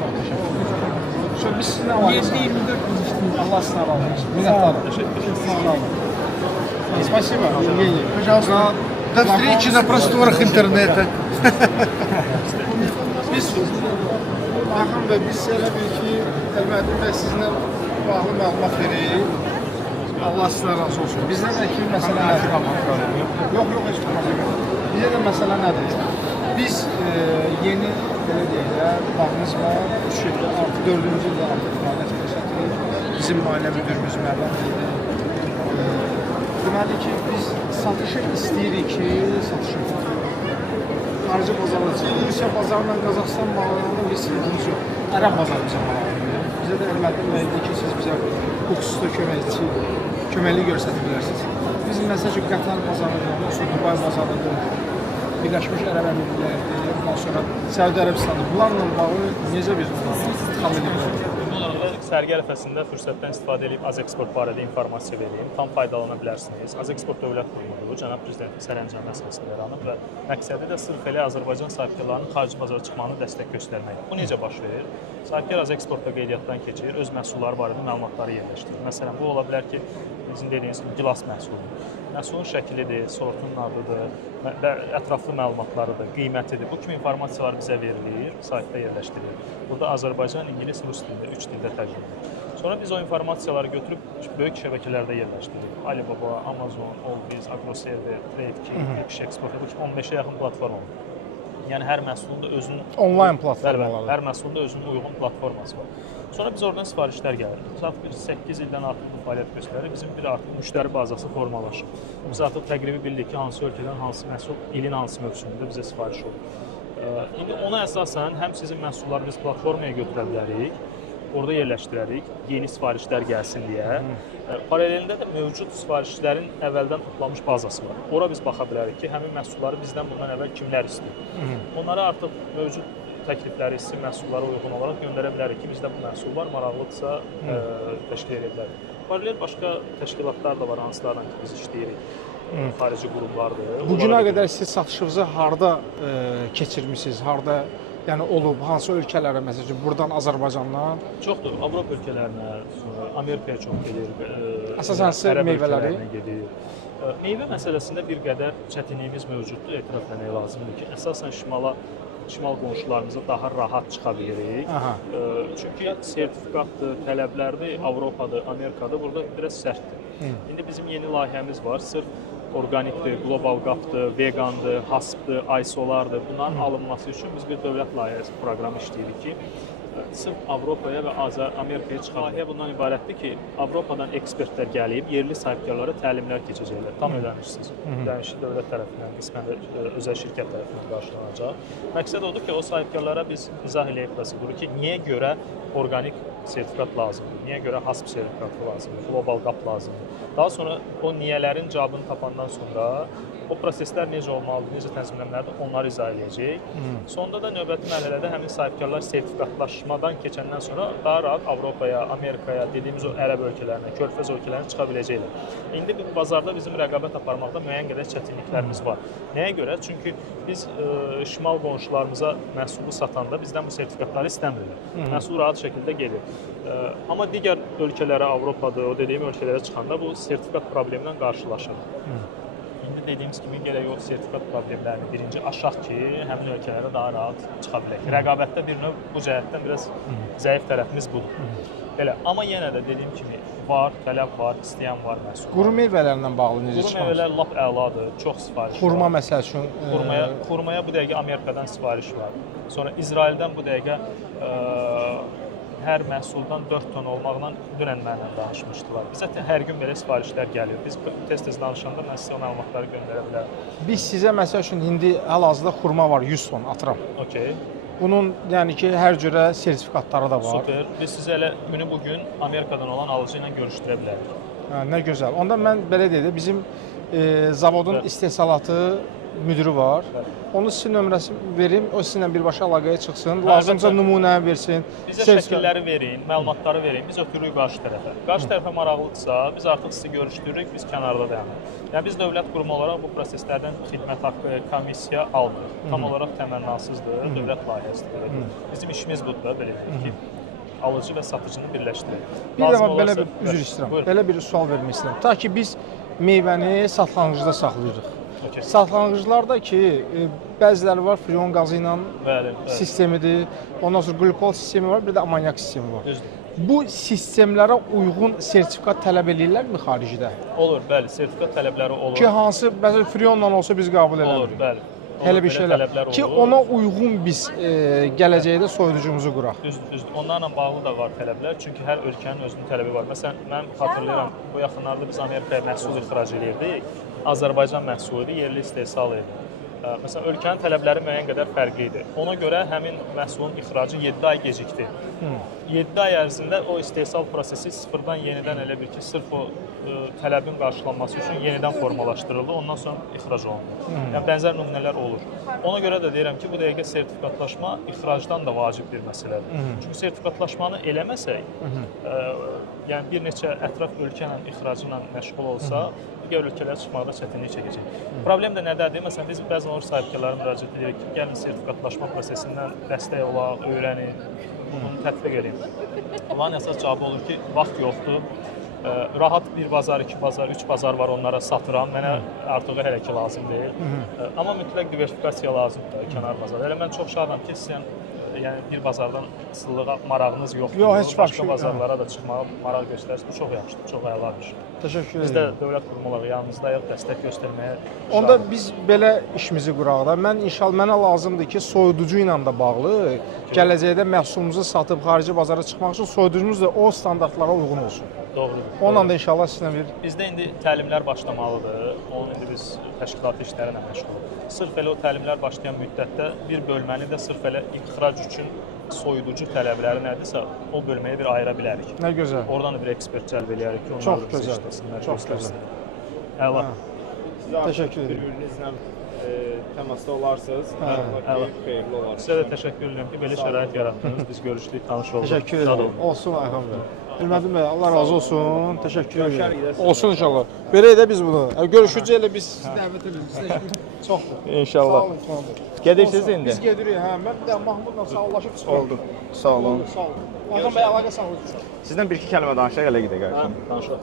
Çox təşəkkür ederim. Sonra biz sizinlə alacağız. 7-24 gün işləyir. Allah sizə razı olsun. Minnətdarım. Teşekkür ederim. Sağ olun. Спасибо. Евгений. Пожалуйста, до встречи на просторах интернета. Biz Axın bəy, biz elə bil ki, Əlmədin bəy sizinlə bağlı məlumat veririk. Allah sizə razı olsun. Bizdə də ki, məsələ nədir? Yox, heç problem yox. Bizdə də məsələ nədir? Biz yeni, belə deyək də, bağımız var. 3 ildə, artıq 4-cü ildə artıq fəaliyyət göstəririk. Bizim maliyyə müdürümüz Mərvan deyil. Deməli ki, biz satışı istəyirik ki, satışı xarici bazarda çıxır. Rusiya bazarla Qazaxıstan bağlarında bir sıkıntımız yox. Ərəb bazarı bizə bağlanır. Bizə də Əlmədin bəydir ki, siz bizə bu xüsusda köməklik göstərə bilərsiniz. Biz məsəl üçün Qatar bazarıdır, olsun Dubay bazarıdır, Birləşmiş Ərəb Əmirlikləridir, ondan sonra Səudi Ərəbistandır. Bunlarla bağlı necə bir ixal edirik? Sərgi ərəfəsində fürsətdən istifadə edib Azeksport barədə informasiya vereyim. Tam faydalana bilərsiniz. Azeksport dövlət qurumudur. Cənab Prezidentin sərəncamı əsasında yaranıb və məqsədi də sırf elə Azərbaycan sahibkarlarının xarici bazara çıxmanı dəstək göstərməkdir. Bu necə baş verir? Sahibkar Azeksportda qeydiyyatdan keçir, öz məhsulları barədə məlumatları yerləşdirir. Məsələn, bu ola bilər ki, bizim dediyiniz kimi gilas məhsuludur. Məhsulun şəklidir, sortunun adıdır, ətraflı məlumatlarıdır, qiymətidir. Bu kimi informasiyalar bizə verilir, saytda yerləşdirilir. Burada Azərbaycan, İngilis, Rus dilində, 3 dildə tərcümə edilir. Sonra biz o informasiyaları götürüb böyük şəbəkələrdə yerləşdiririk. Alibaba, Amazon, Allbiz, AgroServer, TradeKey, Export, 15-ə yaxın platforma var. Yəni hər məhsulun da özünün Onlayn platformaları. Hər məhsulun da özünün uyğun platforması var. Sonra biz oradan sifarişlər gəlir. Biz artıq 8 ildən artıq bu fəaliyyət göstərir. Bizim bir artıq müştəri bazası formalaşır. Biz artıq təqribi bilirik ki, hansı ölkədən hansı məhsul ilin hansı mövsümündə bizə sifariş olur. İndi ona əsasən həm sizin məhsulları biz platformaya götürə bilərik, orada yerləşdirərik, yeni sifarişlər gəlsin deyə. Paralelində də mövcud sifarişlərin əvvəldən toplanmış bazası var. Ora biz baxa bilərik ki, həmin məhsulları bizdən bundan əvvəl kimlər istəyir. Onlara artıq mövcud təklifləri, sizin məhsullara uyğun olaraq göndərə bilərik ki, bizdə bu məhsul var, maraqlıdırsa təşkil edə bilərik. Paralel başqa təşkilatlar da var, hansılarla ki, biz işləyirik. Xarici qurumlardır. Bugünə qədər siz satışınızı harda keçirmisiniz, harda yəni olub, hansı ölkələrə, məsələn, buradan Azərbaycandan? Çoxdur, Avropa ölkələrinə, Amerikaya çox gedir, əsasən Ərəb meyvələri ölkələrinə gedir. Meyvə məsələsində bir qədər çətinliyimiz mövcuddur, etiraf etmək lazımdır ki, əsasən şimal qonşularımıza daha rahat çıxa bilirik. Çünki sertifikatdır, tələblərdir, Avropadır, Amerikadır, burada biraz sərtdir. İndi bizim yeni layihəmiz var, sırf organikdir, qlobal qapdır, vegandır, haspdır, ISO-lardır. Bunların alınması üçün biz bir dövlət layihəsi proqramı işləyirik ki, sırf Avropaya və Amerikaya çıxan layihə bundan ibarətdir ki, Avropadan ekspertlər gəlib, yerli sahibkarlara təlimlər keçəcəklər. Tam ödənişsiz. Ödənişli dövlət tərəfindən, qismən də özəl şirkət tərəfindən qarşılanacaq. Məqsəd odur ki, o sahibkarlara biz izah eləyib proseduru ki, niyə görə organik sertifikat lazımdır, niyə görə hasp sertifikatı lazımdır, qlobal qap lazımdır. Daha sonra o niyələrin cavabını tapandan sonra o proseslər necə olmalıdır, necə tənzimlənməlidir, onları izah eləyəcək. Sonda da növbəti mərhələdə həmin sahibkarlar sertifikatlaşmadan keçəndən sonra daha rahat Avropaya, Amerikaya, dediyimiz o ərəb ölkələrinə, körfəz ölkələrinə çıxa biləcəklər. İndi bu bazarda bizim rəqabət aparmaqda müəyyən qədər çətinliklərimiz var. Nəyə görə? Çünki biz şimal qonşularımıza məhsulu satanda bizdən bu sertifikatları istəmirlər. Məhsul rahat şəkildə gedir. Amma digər ölkələrə, Avropadır, o dediyim ölkələrə çıxanda bu sertifikat problemlə qarşılaşır. İndi dediyimiz kimi gərək o sertifikat problemlərini birinci aşaq ki, həmin ölkələrə daha rahat çıxa bilək. Rəqabətdə bir növ bu cəhətdən biraz zəif tərəfimiz budur. Belə, amma yenə də dediyim kimi var, tələb var, istəyən var məhsul. Quru meyvələrlə bağlı necə çıxar? Quru çıxar? meyvələr lap əladır, çox sifariş var. Xurma məsəl üçün. Xurmaya bu dəqiqə Amerikadan sifariş var. Sonra İsraildən bu dəqiqə hər məhsuldan 4 ton olmaqla dünən mənlə danışmışdılar. Bizə hər gün belə sifarişlər gəlir. Biz tez-tez danışanda mən sizə o məlumatları göndərə bilərəm. Biz sizə məsəl üçün indi hal-hazırda xurma var 100 ton atıram. Okey. Bunun yəni ki, hər cürə sertifikatları da var. Super. Biz sizə elə günü bugün Amerikadan olan alıcı ilə görüşdürə bilərik. Nə gözəl. Onda mən belə deyək də bizim zavodun istehsalatı müdiri var. Onun sizin nömrəsi verim, o sizinlə birbaşa əlaqəyə çıxsın, Hə, lazımsa əlbəttə. nümunəni versin. Bizə şəkilləri verin, məlumatları verin, biz ötürürük qarşı tərəfə. Qarşı tərəfə maraqlıdırsa, biz artıq sizi görüşdürürük, biz kənarda dayanırıq. Yəni biz dövlət qurumu olaraq bu proseslərdən xidmət haqqı, komissiya aldıq. Tam olaraq təmənnasızdır, dövlət layihəsidir. Bizim işimiz budur da, belə deyək ki, alıcı və satıcını birləşdirək. Bir dəfə belə bir üzr istəyirəm. Belə bir sual vermək istəyirəm. Ta ki biz meyvəni satlanğıcda saxlayırıq. Okay. Satlanğıclarda ki, bəziləri var freon qazı ilə Bəli, sistemidir. Ondan sonra qlukol sistemi var, bir də amonyak sistemi var. Düzdür. Bu sistemlərə uyğun sertifikat tələb edirlərmi xaricdə? Olur, bəli, sertifikat tələbləri olur. Ki hansı, məsələn freonla olsa biz qəbul Olur, edirik. bəli. Elə bir şeylər ki, ona uyğun biz gələcəkdə soyuducumuzu quraq. Düzdür. Onlarla bağlı da var tələblər. Çünki hər ölkənin özünün tələbi var. Məsələn, mən xatırlayıram, bu yaxınlarda biz Amerikaya məhsul ixrac edirdik. Azərbaycan məhsulu idi, yerli istehsal idi. Məsələn, ölkənin tələbləri müəyyən qədər fərqli idi. Ona görə həmin məhsulun ixracı 7 ay gecikdi. 7 ay ərzində o istehsal prosesi sıfırdan yenidən elə bir ki, sırf o tələbin qarşılanması üçün yenidən formalaşdırıldı, ondan sonra ixrac olundu. Yəni bənzər nümunələr olur. Ona görə də deyirəm ki, bu dəqiqə sertifikatlaşma ixracdan da vacib bir məsələdir. Çünki sertifikatlaşmanı eləməsək, yəni bir neçə ətraf ölkə ilə ixracı ilə məşğul olsa, digər ölkələrə çıxmaqda çətinlik çəkəcək. Problem də nədədir? Məsələn, biz bəzən olur sahibkarlara müraciət edirik ki, gəlin sertifikatlaşma prosesindən dəstək olaq, öyrənin, bunu tətbiq edin. Onların əsas cavabı olur ki, vaxt yoxdur. Rahat bir bazar, 2 bazar, 3 bazar var, onlara satıram. Mənə artığı hələ ki lazım deyil. Amma mütləq diversifikasiya lazımdır kənar bazar. Elə mən çox şadam ki, sizin yəni bir bazardan asılılığa marağınız yoxdur. Yox, heç başqa bazarlara da çıxmağa maraq göstərirsiniz. Bu çox yaxşıdır, çox əladır. Təşəkkür Biz edirəm. də dövlət qurumu olaraq yanınızdayıq, dəstək göstərməyə. Onda biz belə işimizi quraq da. Mən inşallah mənə lazımdır ki, soyuducu ilə də bağlı gələcəkdə məhsulumuzu satıb xarici bazara çıxmaq üçün soyuducumuz da o standartlara uyğun olsun. Doğrudur. Onunla da inşallah sizinlə bir Bizdə indi təlimlər başlamalıdır. Onun indi biz təşkilatı işləri ilə məşğuluq. Sırf elə o təlimlər başlayan müddətdə bir bölməni də sırf elə ixrac üçün soyuducu tələbləri nədirsə, o bölməyə bir ayıra bilərik. nə gözəl. Oradan da bir ekspert cəlb eləyərik ki, Çox onlar da gözəl, seçsinlər, çox göstərsinlər. Əla. Təşəkkür edirəm. Bir-birinizlə təmasda olarsınız. Əla. Xeyirli olar. Sizə də təşəkkür edirəm ki, belə şərait yaratdınız. Biz görüşdük, tanış olduq. Təşəkkür Şad edirəm. olun. Olsun Ayxan bəy. Hörmətim bəy, Allah razı olsun. Təşəkkür edirəm. gedəsiniz. Olsun inşallah. Belə də biz bunu. Görüşücü elə biz sizi dəvət edirik. Çoxdur. İnşallah. Sağ olun, sağ olun. Gedirsiniz Olsun. indi. Biz gedirik, hə. Mən də Mahmudla sağollaşıb çıxıram. Oldu. Sağ olun. Sağ olun. Ayxan bəy əlaqə saxlayın. Sizdən bir-iki kəlmə danışaq, elə gedək qardaşım. Danışaq.